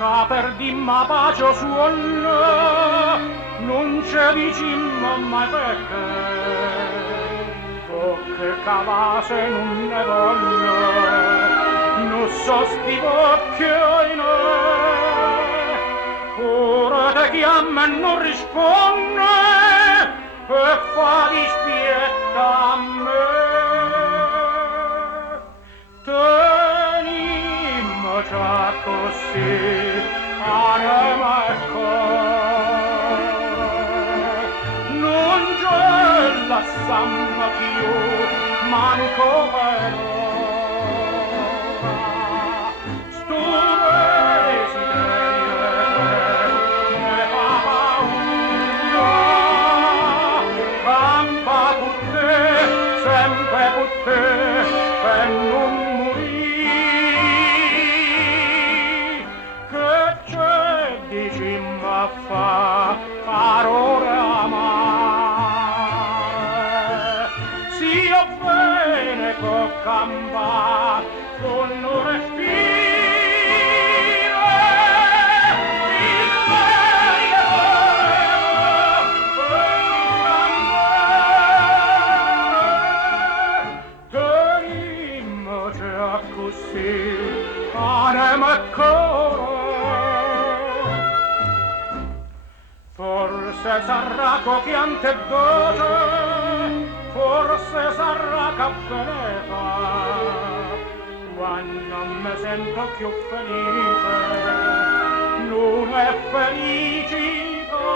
Ca perdimma pace suona, non c'è vicino mai perché, che cavase non ne voglio, non so sti occhi ora te chiama e non risponde, e fa dispietta a me. Tenimmo già così, anima e cuore, non c'è la samba più, manco per ora. Sto desiderio me fa paura, campa con te, sempre con te, per non morire. Che c'è dici ma fa parole amare, sia bene con campa con non respiro. Così, anima e cuore, forse sarà co piante doce, forse sarà che beneva, quando mi sento più felice, non è felicità,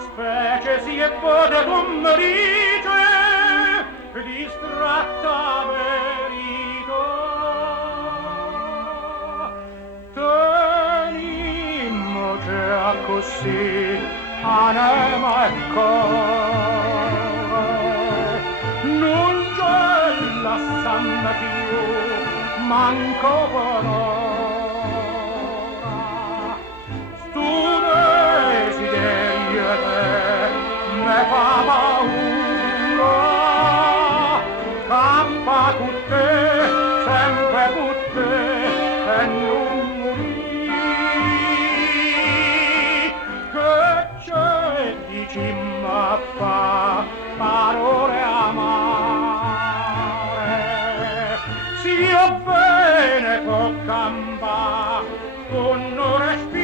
specie si è pote con me dice, distratta verità. Tenimmo già così, anima e cuore, non c'è la sanna più, manco per ora. Stu desiderio me fa paura, campa con te, sempre con te, e non morire. Che c'è dici ma fa parole amare, sia bene con campa, con non respiro.